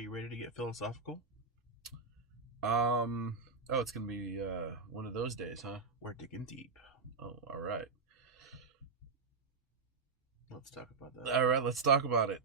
you ready to get philosophical? It's gonna be one of those days, huh? We're digging deep. Oh, all right. Let's talk about that. All right, let's talk about it.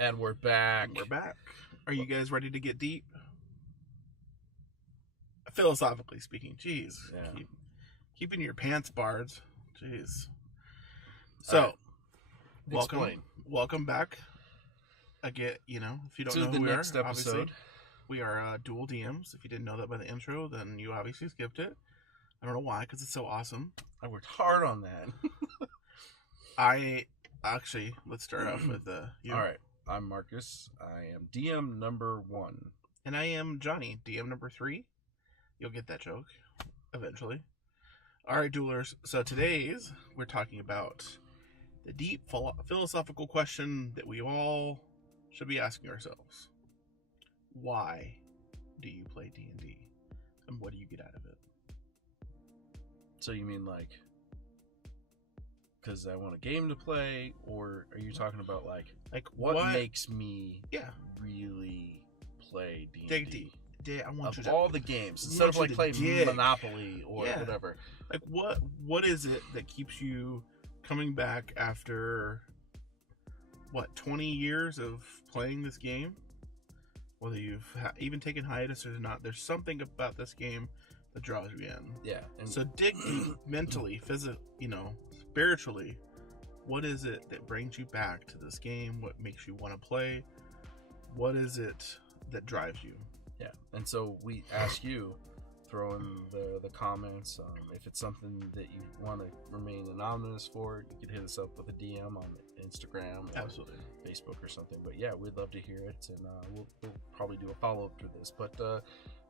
And we're back. We're back. Are you guys ready to get deep? Philosophically speaking, jeez. Yeah. Keeping your pants barred. Jeez. So, welcome back. Again, if you don't know who we are, obviously, we are dual DMs. If you didn't know that by the intro, then you obviously skipped it. I don't know why, because it's so awesome. I worked hard on that. Let's start off with you. All right. I'm Marcus. I am DM number 1. And I am Johnny, DM number 3. You'll get that joke eventually. All right, duelers. So today's we're talking about the deep philosophical question that we all should be asking ourselves. Why do you play D&D? And what do you get out of it? So you mean like because I want a game to play, or are you talking about like what makes me really play D&D? Dig deep. I want of all the games, instead of like playing Monopoly or whatever. Like what is it that keeps you coming back after 20 years of playing this game? Whether you've even taken hiatus or not, there's something about this game that draws you in. Yeah. And so dig deep mentally, physically, spiritually. What is it that brings you back to this game? What makes you want to play? What is it that drives you? Yeah. And so we ask you, throw in the comments. If it's something that you want to remain anonymous for, you can hit us up with a DM on Instagram or Absolutely. Facebook or something. But yeah, we'd love to hear it, and we'll probably do a follow-up to this. But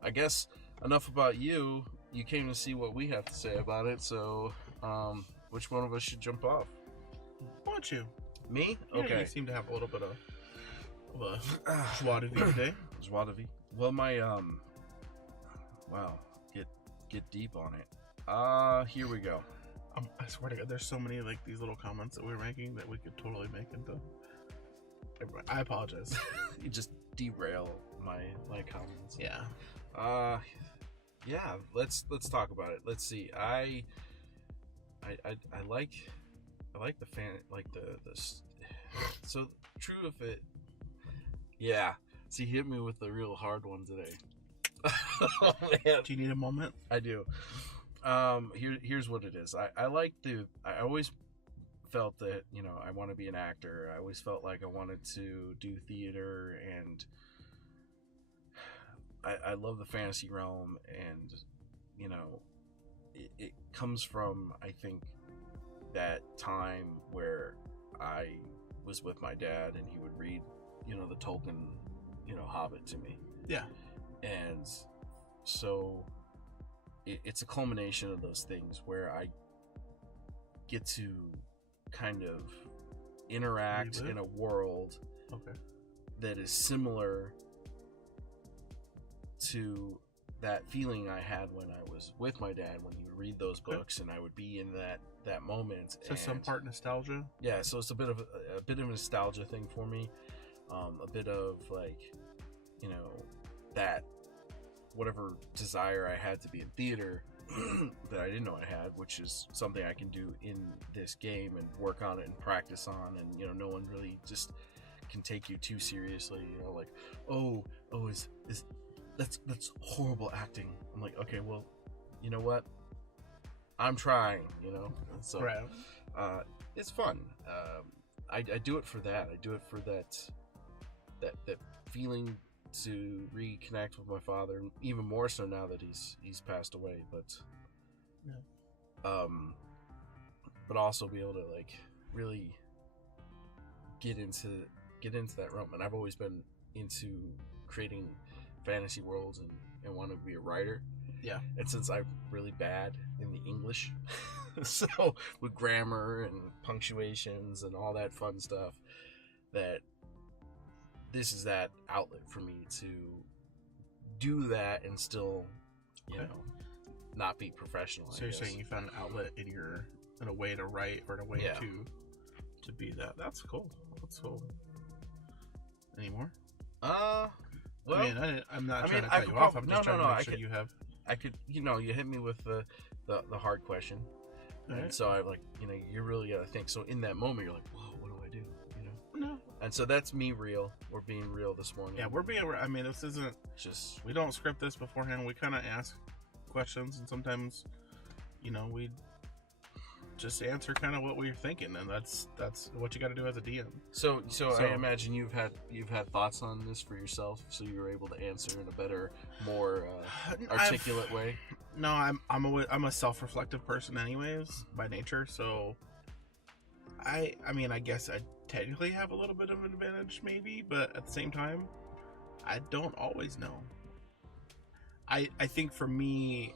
I guess enough about you. You came to see what we have to say about it, so which one of us should jump off? Why don't you? Me? Yeah, okay. You seem to have a little bit of a joie de vivre today. Joie de vivre. Well, my get deep on it. Here we go. I swear to God, there's so many like these little comments that we're making that we could totally make into. I apologize. You just derail my comments. Yeah. Yeah. Let's talk about it. Let's see. I like the fan, like the so true of it. Yeah. See, he hit me with the real hard one today. Oh, man. Do you need a moment? I do. Here's what it is. I always felt that, I want to be an actor. I always felt like I wanted to do theater, and I love the fantasy realm, and, it comes from, I think, that time where I was with my dad and he would read, the Tolkien, Hobbit to me. Yeah. And so it's a culmination of those things where I get to kind of interact in a world that is similar to that feeling I had when I was with my dad, when he would read those books and I would be in that moment. So some part nostalgia? Yeah, so it's a bit of a nostalgia thing for me. A bit of like, that whatever desire I had to be in theater that I didn't know I had, which is something I can do in this game and work on it and practice on, and no one really just can take you too seriously. Like, is that's horrible acting. I'm like, okay, well, you know what? I'm trying, So it's fun. I do it for that. I do it for that feeling to reconnect with my father, even more so now that he's passed away. But but also be able to like really get into that realm. And I've always been into creating fantasy worlds and wanting to be a writer. Yeah. And since I'm really bad in the English, so with grammar and punctuations and all that fun stuff, that this is that outlet for me to do that and still, you know, not be professional. So you're saying you found an outlet in a way to write or in a way to be that. That's cool. That's cool. Any more? Well, I'm not trying to cut you off. I'm just trying to make sure you have. I could, you hit me with the hard question, and so I like, you really gotta think. So in that moment, you're like, whoa, what do I do? No. And so that's me real. We're being real this morning. Yeah, we're being. I mean, this isn't just. We don't script this beforehand. We kind of ask questions, and sometimes, we just answer kind of what we're thinking, and that's what you got to do as a DM. So I imagine you've had thoughts on this for yourself, so you were able to answer in a better, more articulate way. No, I'm a self-reflective person, anyways, by nature. So, I mean, I guess I technically have a little bit of an advantage, maybe, but at the same time, I don't always know. I think for me,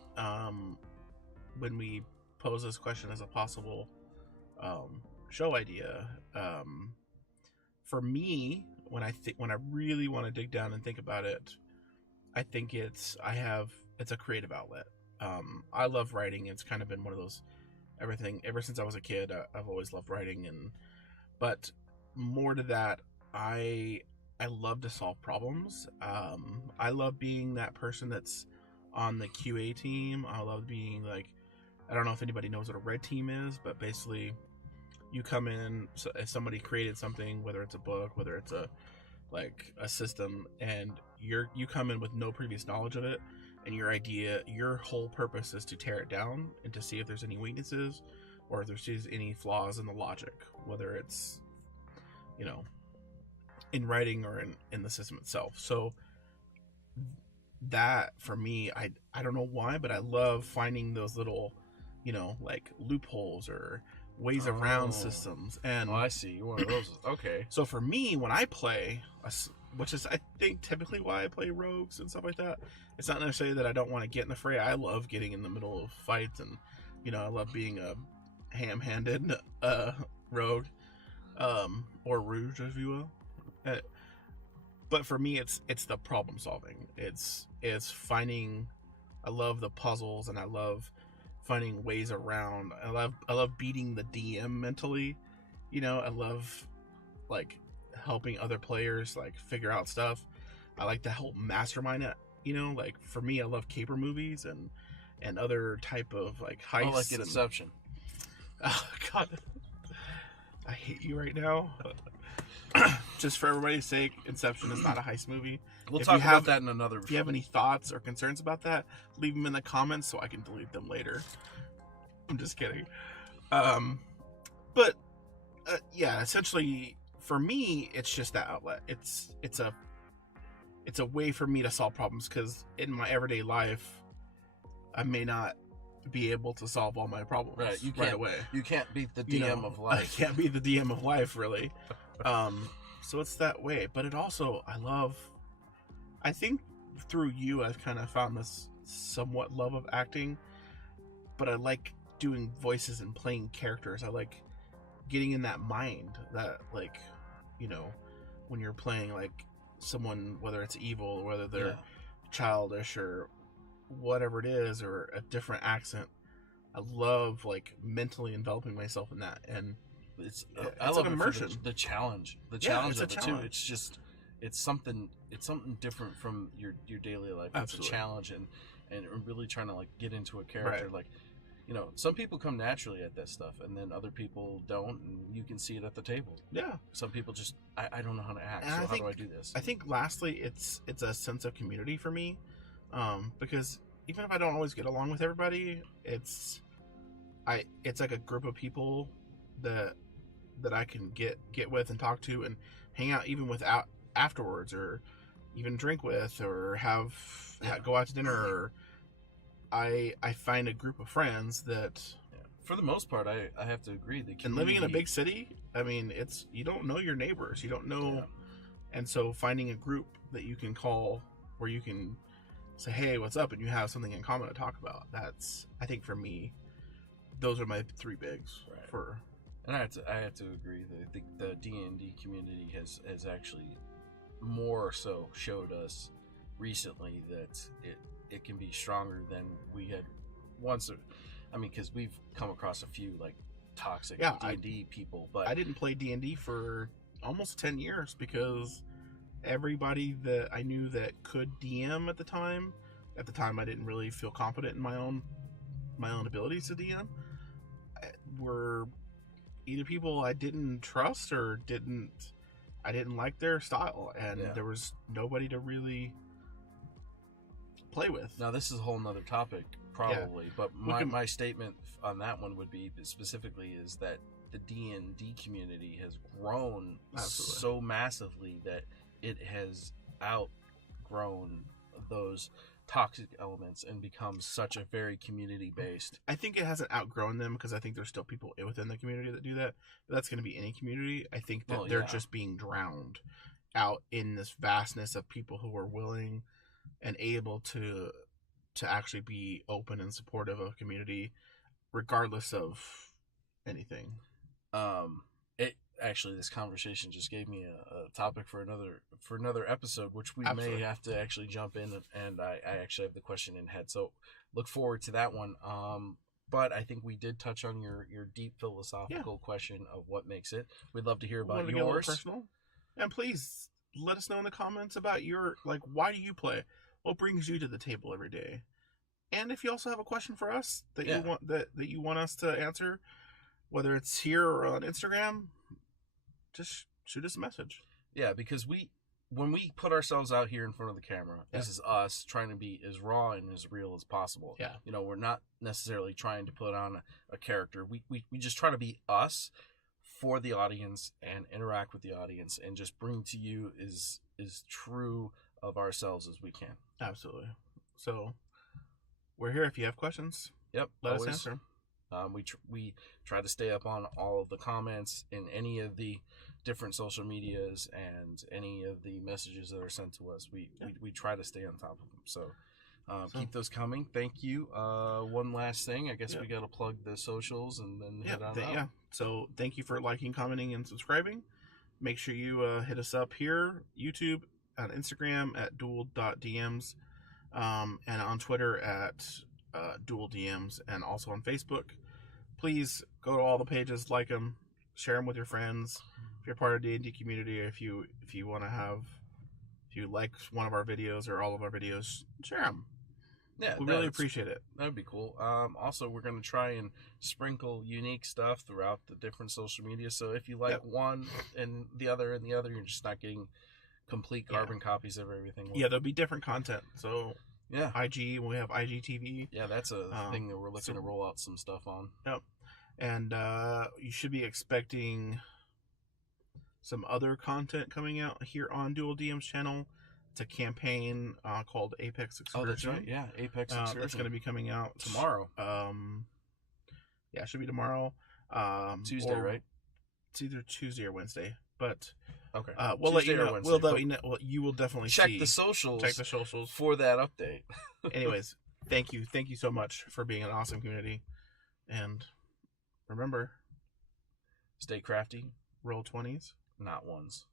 when we pose this question as a possible show idea, for me, when I really want to dig down and think about it, I think it's a creative outlet. I love writing. It's kind of been one of those ever since I was a kid. I've always loved writing, but more to that, I love to solve problems. I love being that person that's on the QA team. I love being like, I don't know if anybody knows what a red team is, but basically you come in, so if somebody created something, whether it's a book, whether it's a system, and you come in with no previous knowledge of it, and your whole purpose is to tear it down and to see if there's any weaknesses or if there's any flaws in the logic, whether it's, in writing or in the system itself. So that for me, I don't know why, but I love finding those little, like loopholes or ways around systems. And I see, you're one of those. Okay. So for me, when I play, which is I think typically why I play rogues and stuff like that, it's not necessarily that I don't want to get in the fray. I love getting in the middle of fights, and I love being a ham-handed rogue, or rouge, if you will. But for me, it's the problem solving. It's finding. I love the puzzles, and I love finding ways around. I love beating the DM mentally. I love like helping other players like figure out stuff. I like to help mastermind it. Like for me, I love caper movies and other type of like heists. Oh, like Inception. Oh God, I hate you right now. Just for everybody's sake, Inception is not a heist movie. We'll talk about that in another. If you have any thoughts or concerns about that, leave them in the comments so I can delete them later. I'm just kidding. But yeah, essentially for me, it's just that outlet. It's a way for me to solve problems, because in my everyday life, I may not be able to solve all my problems right away. You can't beat the DM of life. I can't beat the DM of life, really. So it's that way. But it also, I think through you, I've kind of found this somewhat love of acting, but I like doing voices and playing characters. I like getting in that mind that, like, when you're playing like someone, whether it's evil or whether they're childish or whatever it is, or a different accent, I love like mentally enveloping myself in that. And I love an immersion. The challenge of it too. It's just it's something different from your daily life. Absolutely. It's a challenge, and really trying to like get into a character. Right. Like, some people come naturally at that stuff, and then other people don't, and you can see it at the table. Yeah. Some people just I don't know how to act, so how do I do this? I think lastly, it's a sense of community for me, because even if I don't always get along with everybody, it's like a group of people that I can get with and talk to and hang out even without afterwards, or even drink with or go out to dinner. Or I find a group of friends that, for the most part, I have to agree. And living in a big city, I mean, you don't know your neighbors, you don't know, and so finding a group that you can call where you can say, hey, what's up, and you have something in common to talk about. That's, I think for me, those are my three bigs. Right. And I have to agree that I think the D&D community has actually more so showed us recently that it can be stronger than we had once. I mean, because we've come across a few like toxic D&D people, but I didn't play D&D for almost 10 years because everybody that I knew that could DM at the time I didn't really feel confident in my own abilities to DM, were either people I didn't trust or I didn't like their style, and there was nobody to really play with. Now this is a whole nother topic probably, but my statement on that one would be specifically is that the D&D community has grown so massively that it has outgrown those toxic elements and become such a very community based. I think it hasn't outgrown them because I think there's still people within the community that do that, but that's going to be any community. I think that they're just being drowned out in this vastness of people who are willing and able to actually be open and supportive of a community regardless of anything. Actually, this conversation just gave me a topic for another episode, which we may have to actually jump in, and I actually have the question in head, so look forward to that one. But I think we did touch on your deep philosophical question of what makes it. We'd love to hear about yours. Get a little personal, and please let us know in the comments about your, like, why do you play? What brings you to the table every day? And if you also have a question for us that you want us to answer, whether it's here or on Instagram, just shoot us a message. Yeah, because when we put ourselves out here in front of the camera, this is us trying to be as raw and as real as possible. Yeah. You know, we're not necessarily trying to put on a character. We just try to be us for the audience and interact with the audience and just bring to you as true of ourselves as we can. Absolutely. So we're here if you have questions. Yep. Let us answer. We try to stay up on all of the comments in any of the different social medias and any of the messages that are sent to us. We try to stay on top of them. So keep those coming. Thank you. One last thing. I guess we got to plug the socials and then head on out. Yeah. So thank you for liking, commenting, and subscribing. Make sure you hit us up here, YouTube, on Instagram at dual.dms, and on Twitter at dual DMs, and also on Facebook. Please go to all the pages, like them, share them with your friends. If you're part of the D&D community, or if you like one of our videos or all of our videos, share them. Yeah, we really appreciate it. That would be cool. Also, we're going to try and sprinkle unique stuff throughout the different social media. So if you like one and the other, you're just not getting complete carbon copies of everything. There'll be different content. So IG, we have IGTV. Yeah, that's a thing that we're looking to roll out some stuff on. Yep. And you should be expecting some other content coming out here on Dual DM's channel. It's a campaign called Apex Excursion. Oh, that's right. Yeah, Apex Excursion. That's going to be coming out tomorrow. It should be tomorrow. Tuesday, right? It's either Tuesday or Wednesday. But okay, we'll let you know. We'll let you know. Well, you will definitely check the socials for that update. Anyways, thank you so much for being an awesome community, and remember, stay crafty, roll 20s, not ones.